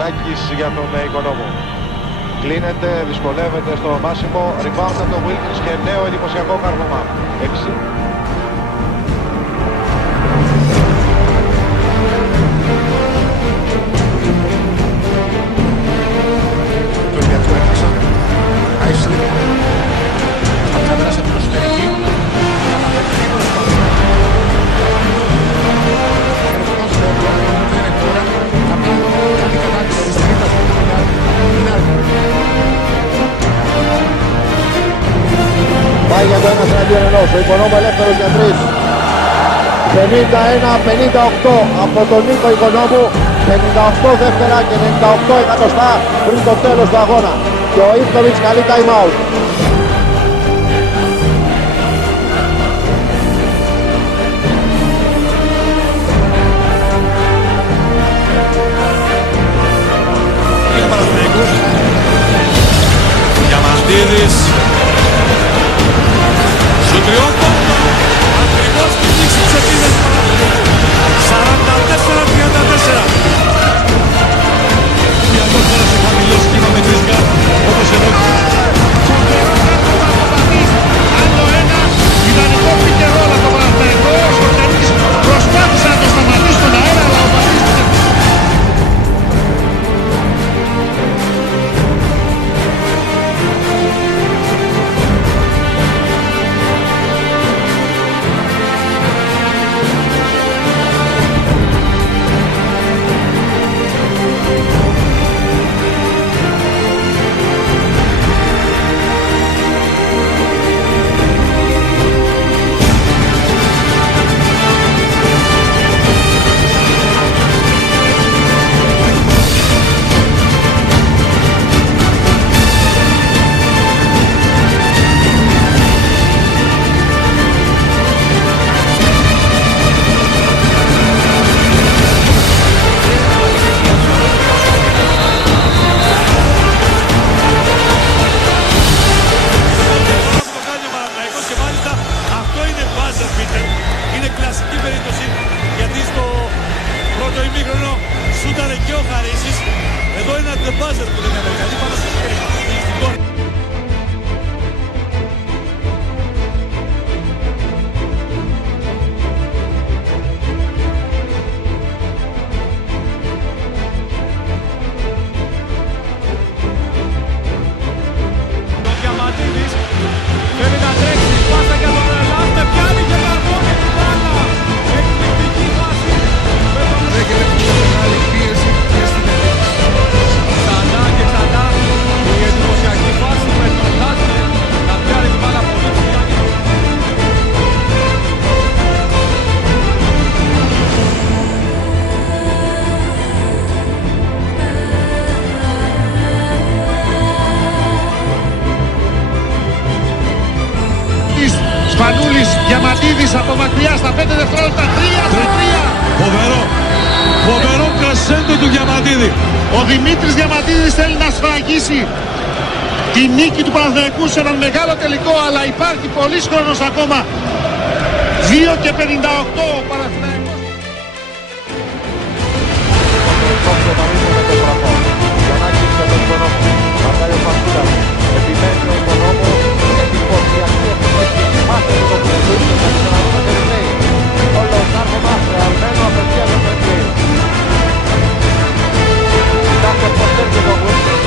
Νάκης για τον Οικονόμου. Κλείνεται, δυσκολεύεται στο μάσιμο. Rebound από τον Wilkins και νέο εντυπωσιακό κάρβωμα. 6. Πάει για το 1-1-1, ο Οικονόμου ελεύθερος για 3. 51-58 από τον Νίκο Οικονόμου, 58 δεύτερα και 98 εκατοστά πριν το τέλος του αγώνα. Και ο Ιβκοβιτς καλεί time out. Διαμαντίδης στο τριόκο, ακριβώς την λήξη της επίδεσης 44-34. Διαβώς τώρα σε χαμηλό σχήμα με τρισγκά, όπως εδώ. Άλλο ένα ιδανικό πικερόλ από το Παναθηναϊκό. Ο Κανής προσπάθησε να το σταματήσει στον αέρα, αλλά ο Πατής είναι κλασική περίπτωση, γιατί στο πρώτο ημίχρονο σούταρε και ο Χαρίσης. Εδώ είναι το buzzer που δεν είναι Αμερικανή, πάνω στο σκέλι. Ο Διαμαντίδης θέλει να τρέξει, πάσα για τον Ελάστε, πιάνει και καρβώνει την μπάλα. Εκπληκτική φάση με τον μεγάλη πίεση και στην ξανά και ξανά η εντυπωσιακή φάση με τον Λάστε να πιάνει την μπάλα πολύ ψηλά. Σπανούλης, Διαμαντίδης από μακριά στα 5 δευτερόλεπτα, 3-3. Φοβερό κρασέντο του Διαμαντίδη. Ο Δημήτρης Διαμαντίδης θέλει να σφραγίσει τη νίκη του Παναθηναϊκού σε έναν μεγάλο τελικό, αλλά υπάρχει πολύς χρόνος ακόμα. 2 και 58 ο Παναθηναϊκός. Επιμένει ο Οικονόμου, εντυπωσιακή επίθεση, μάθε το πουλί, όλο κάρβωμα χρεαλμένο απευθείας στο παιδί. Κοιτάξτε πως έρχεται το Wilkins.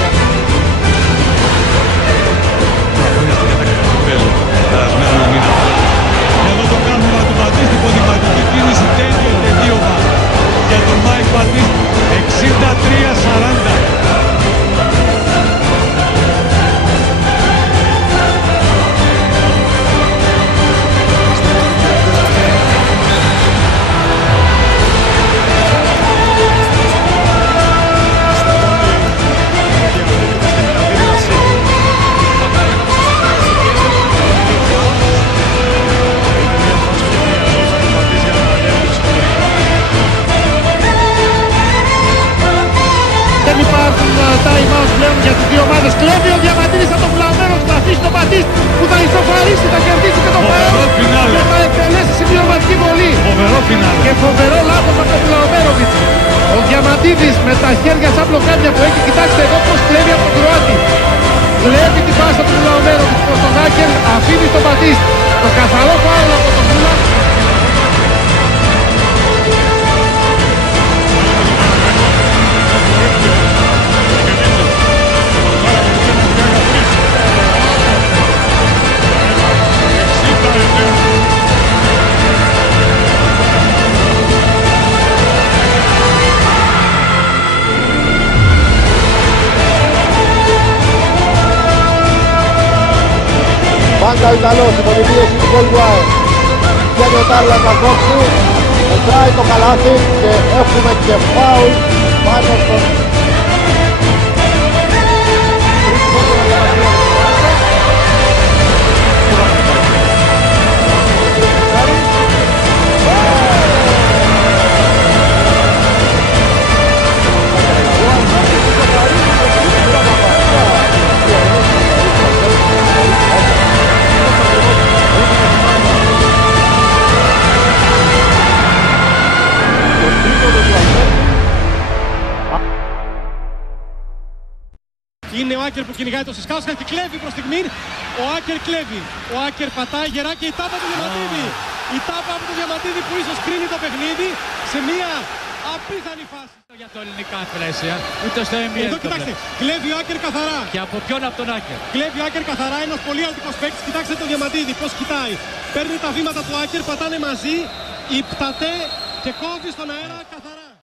Εδώ το κάρβωμα του Πατήστη, ποδηματική κίνηση, τέλειο τελείωμα για τον Μάικ Πατήστη, 63-40. Time out πλέον για τις δύο ομάδες. Κλέβει ο Διαμαντίδης από τον Βλαμμένος, θα αφήσει τον Πατίστη που θα ισοφαρίσει, θα κερδίσει και το φάουλ και θα εκτελέσει συμπληρωματική βολή. Φοβερό φινάλε. Και φοβερό λάθος από τον Βλαμμένοβιτς. Ο Διαμαντίδης Διαμαντίδης με τα χέρια σαν μπλοκάρια που έχει. Κοιτάξτε εδώ πως κλέβει από τον Κροάτη. Κλέβει την πάσα του Μουλαομέροβιτς προς τον Άκερ, αφήνει στον Μπατίστ. Το καθαρό φάουλ από τον Μούλα. Πάντα ο Ιταλός, η υποδημίωση του Γκολγουάε. Βγαίνει ο Τάρλας να κόψει, μετράει το καλάθι και έχουμε και φάουλ πάνω στον... Είναι ο Άκερ που κυνηγάει το Σισκάουσκα και κλέβει προς στιγμήν. Ο Άκερ κλέβει. Ο Άκερ πατάει γερά και η τάπα του Διαμαντίδη. Η τάπα από τον Διαμαντίδη που ίσως κρίνει το παιχνίδι σε μια απίθανη φάση. Για το ελληνικά πλαίσια, ούτε στο NBA. Εδώ κοιτάξτε, κλέβει ο Άκερ καθαρά. Και από ποιον? Από τον Άκερ. Κλέβει ο Άκερ καθαρά, ένας πολύ altικός παίκτης. Κοιτάξτε τον Διαμαντίδη πώς κοιτάει. Παίρνει τα βήματα του Άκερ, πατάνε μαζί. Υπτατέ και κόβει στον αέρα καθαρά.